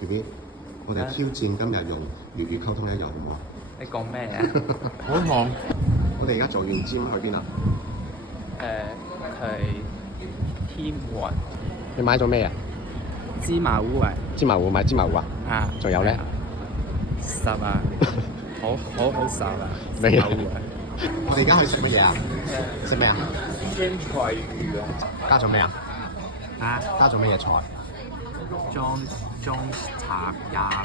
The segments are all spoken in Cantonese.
B B，我哋挑戰今日用粵語溝通一樣好唔好？你講咩啊？好忙。我哋而家做完 gym 去邊啊？佢天雲你買咗咩啊？芝麻糊啊！芝麻糊買芝麻糊啊？啊，仲有咧？十啊，好十啊！咩芝麻糊啊！我哋而家去食乜嘢啊？食咩啊？酸菜魚啊！加咗咩啊？啊，加咗乜嘢菜？裝茶呀！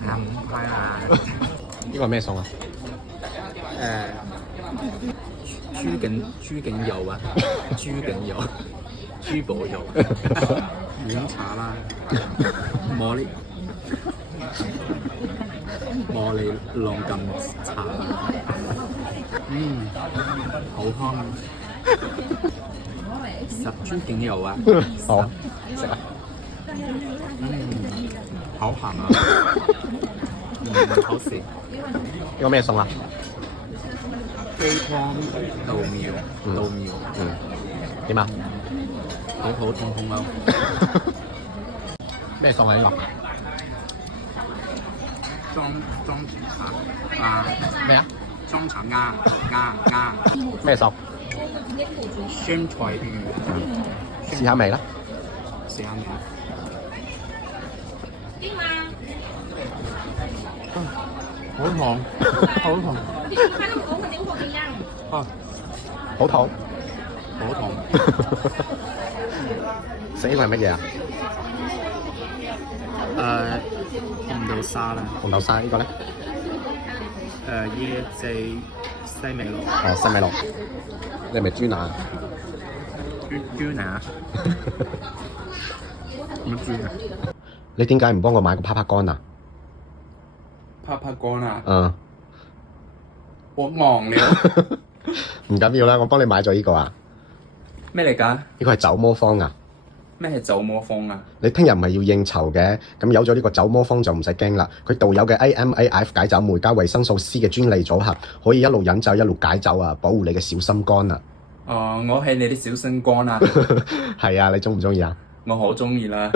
唔係啊！呢個係咩餸啊？豬頸油啊！豬頸油，豬脖油，檸茶啦，茉莉浪咁茶，好香啊！十豬頸油啊！好，食啊！好鹹啊！好食。呢個咩餸啊？雞湯豆苗，點啊？普通通咯。咩餸啊？呢個裝茶啊！咩啊？裝茶鴨咩餸？酸菜魚，試下味啦！試下味。好忙，好忙。好肚，好痛。食呢個係乜嘢啊？紅豆沙啦。紅豆沙呢個咧？椰子西米露。哦，西米露。你係咪豬腩？豬腩。乜豬啊？你點解唔幫我買個啪啪乾啊？啪啪乾啊！嗯，我忙了。唔緊要啦，我幫你買咗呢個啊。咩嚟㗎？呢個係酒魔方啊！咩係酒魔方啊？你聽日唔係要應酬嘅，咁有咗呢個酒魔方就唔使驚啦。佢導有嘅 AMAF 解酒酶加維生素 C 嘅專利組合，可以一路飲酒一路解酒啊，保護你嘅小心肝啊！我係你啲小心肝啊！係啊，你中唔中意啊？我好中意啦。